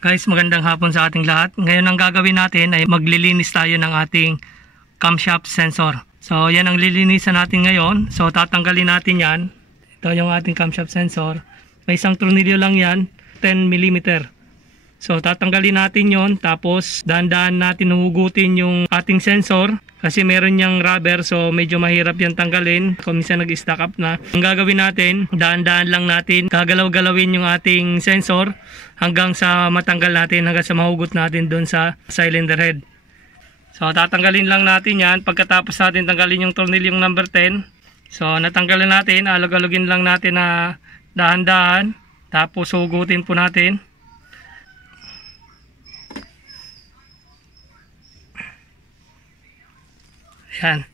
Guys, magandang hapon sa ating lahat. Ngayon ang gagawin natin ay maglilinis tayo ng ating camshaft sensor. So yan ang lilinisan natin ngayon. So tatanggalin natin yan. Ito yung ating camshaft sensor. May isang tornilyo lang yan, 10 mm. So tatanggalin natin yon, tapos dahan-dahan natin hugutin yung ating sensor. Kasi meron niyang rubber, so medyo mahirap yan tanggalin kung minsan nag-stack up na. Ang gagawin natin, dahan-dahan lang natin gagalaw-galawin yung ating sensor hanggang sa matanggal natin, hanggang sa mahugot natin doon sa cylinder head. So tatanggalin lang natin yan. Pagkatapos natin tanggalin yung tornilyong number 10, so natanggalin natin, alog-alogin lang natin na dahan-dahan, tapos hugutin po natin. Yan.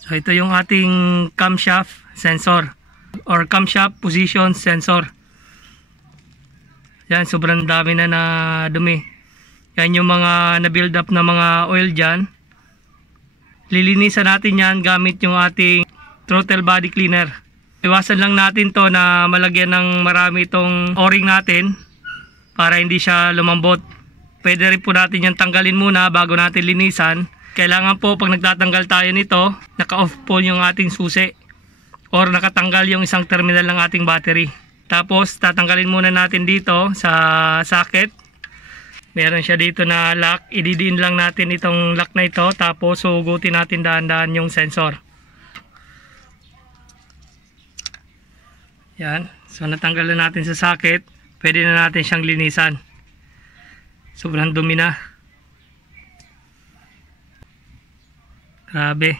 So ito yung ating camshaft sensor or camshaft position sensor. Yan, sobrang dami na dumi. Yan yung mga na-build up na mga oil dyan. Lilinisan natin yan gamit yung ating throttle body cleaner. Iwasan lang natin to na malagyan ng marami itong o-ring natin para hindi siya lumambot. Pwede rin po natin yan tanggalin muna bago natin linisan. Kailangan po pag nagtatanggal tayo nito, naka-off po yung ating susi or nakatanggal yung isang terminal ng ating battery. Tapos tatanggalin muna natin dito sa socket. Meron siya dito na lock. Ididiin lang natin itong lock na ito, tapos hugutin natin dahan-dahan yung sensor. Yan. So natanggal na natin sa socket. Pwede na natin siyang linisan. Sobrang dumi na. Grabe.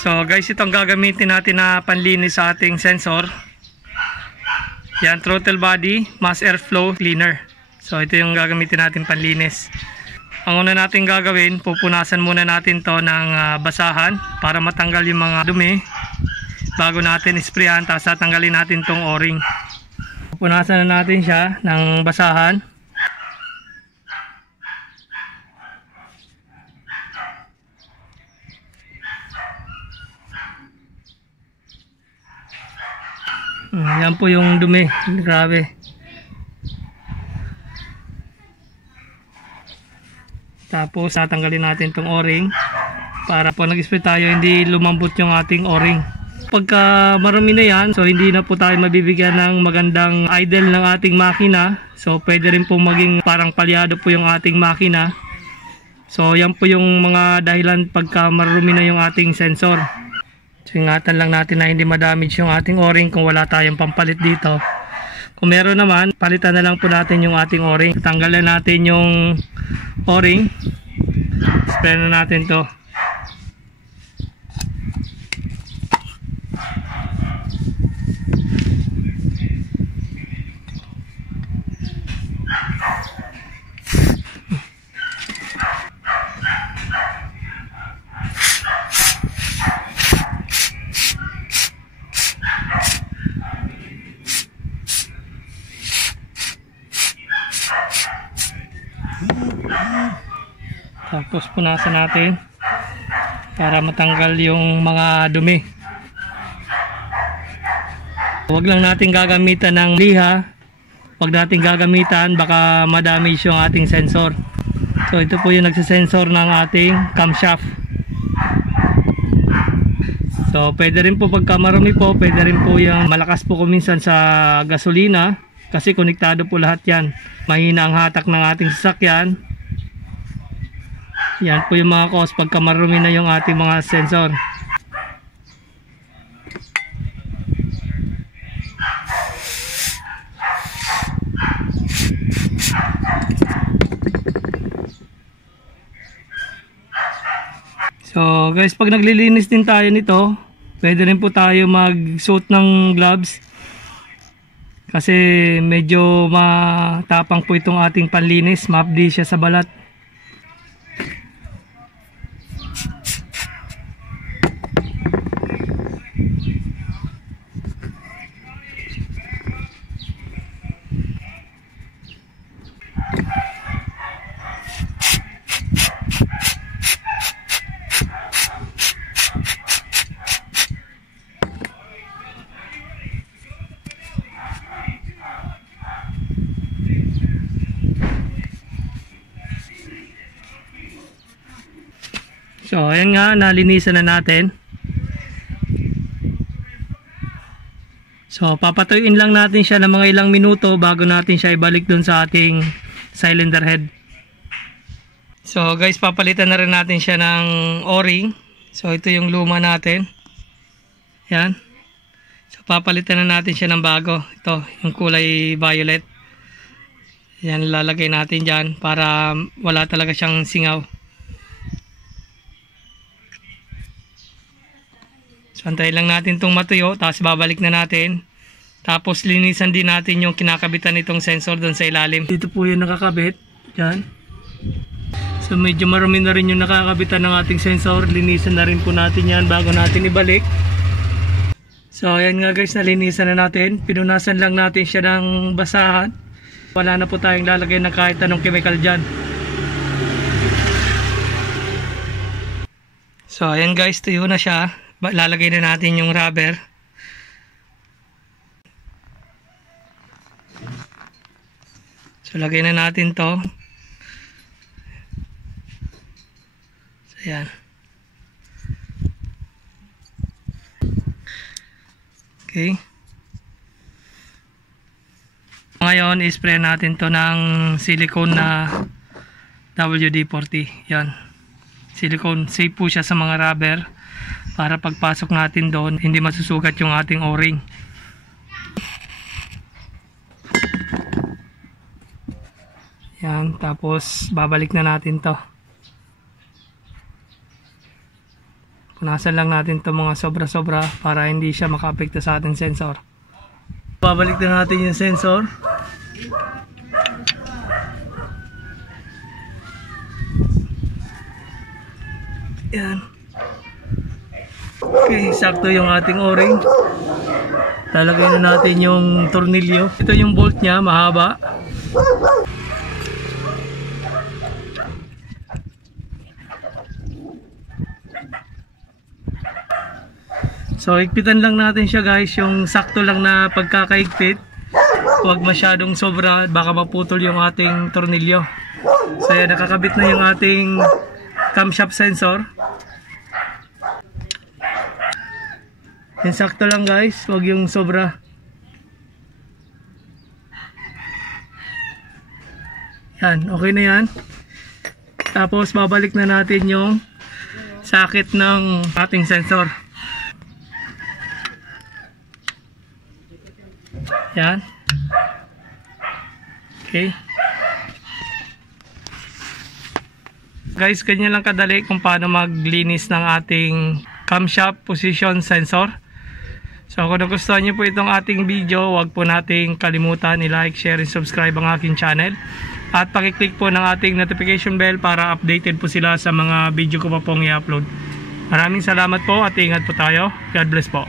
So guys, itong gagamitin natin na panlinis sa ating sensor. Yan, throttle body mass airflow cleaner. So ito yung gagamitin natin panlinis. Ang una natin gagawin, pupunasan muna natin to ng basahan para matanggal yung mga dumi bago natin isprayan. Tapos tatanggalin natin tong o-ring. Pupunasan na natin siya ng basahan. Yan po yung dumi. Grabe. Tapos tatanggalin natin tong o-ring para po nag-spray tayo hindi lumambot yung ating o-ring. Pagka marami na yan, so hindi na po tayo mabibigyan ng magandang idle ng ating makina. So pwede rin po maging parang palyado po yung ating makina. So yan po yung mga dahilan pagka marumi na yung ating sensor. So ingatan lang natin na hindi ma-damage yung ating o-ring kung wala tayong pampalit dito. Kung meron naman, palitan na lang po natin yung ating o-ring. Tanggalan natin yung o-ring. Spray na natin to. Tapos punasan natin para matanggal yung mga dumi. Huwag lang natin gagamitan ng liha. Huwag natin gagamitan, baka ma-damage yung ating sensor. So ito po yung nagsasensor ng ating camshaft. So pwede rin po pagka marumi po, pwede rin po yung malakas po kuminsan sa gasolina kasi konektado po lahat yan. Mahina ang hatak ng ating sasakyan. Yan po yung mga cause pagka marumi na yung ating mga sensor. So guys, pag naglilinis din tayo nito, pwede rin po tayo mag-suot ng gloves. Kasi medyo matapang po itong ating panlinis, mapdi siya sa balat. So ayan nga, nalinisan na natin. So papatuyuin lang natin siya ng mga ilang minuto bago natin siya ibalik dun sa ating cylinder head. So guys, papalitan na rin natin siya ng o-ring. So ito yung luma natin. Yan. So papalitan na natin siya ng bago. Ito yung kulay violet. Yan, lalagay natin dyan para wala talaga siyang singaw. So antayin lang natin itong matuyo, tapos babalik na natin. Tapos linisan din natin yung kinakabitan nitong sensor doon sa ilalim. Dito po yung nakakabit. Yan. So medyo marami na rin yung nakakabitan ng ating sensor. Linisan na rin po natin yan bago natin ibalik. So ayan nga guys, nalinisan na natin. Pinunasan lang natin siya ng basahan. Wala na po tayong lalagay ng kahit anong chemical dyan. So ayan guys, tuyo na siya. Lalagay na natin yung rubber. So lagay na natin to. So ayan. Okay. Ngayon, i-spray natin to ng silicone na WD-40. Yan. Silicone. Safe po siya sa mga rubber. Para pagpasok natin doon, hindi masusugat yung ating o-ring. Yan. Tapos, babalik na natin to. Punasan lang natin to mga sobra-sobra para hindi siya maka-apekto sa ating sensor. Babalik na natin yung sensor. Yan. Okay, sakto yung ating o-ring. Lalagay na natin yung tornilyo. Ito yung bolt niya, mahaba. So, higpitan lang natin siya guys, yung sakto lang na pagkakaigpit. Huwag masyadong sobra, baka maputol yung ating tornilyo. So, yan, nakakabit na yung ating camshaft sensor. Yan, sakto lang guys, huwag yung sobra. Yan, okay na yan. Tapos, babalik na natin yung sakit ng ating sensor. Yan. Okay. Guys, ganyan lang kadali kung paano maglinis ng ating camshaft position sensor. So kung nagustuhan niyo po itong ating video, huwag po nating kalimutan i-like, share, and subscribe ang aking channel. At pakiclick po ng ating notification bell para updated po sila sa mga video ko pa pong i-upload. Maraming salamat po at ingat po tayo. God bless po.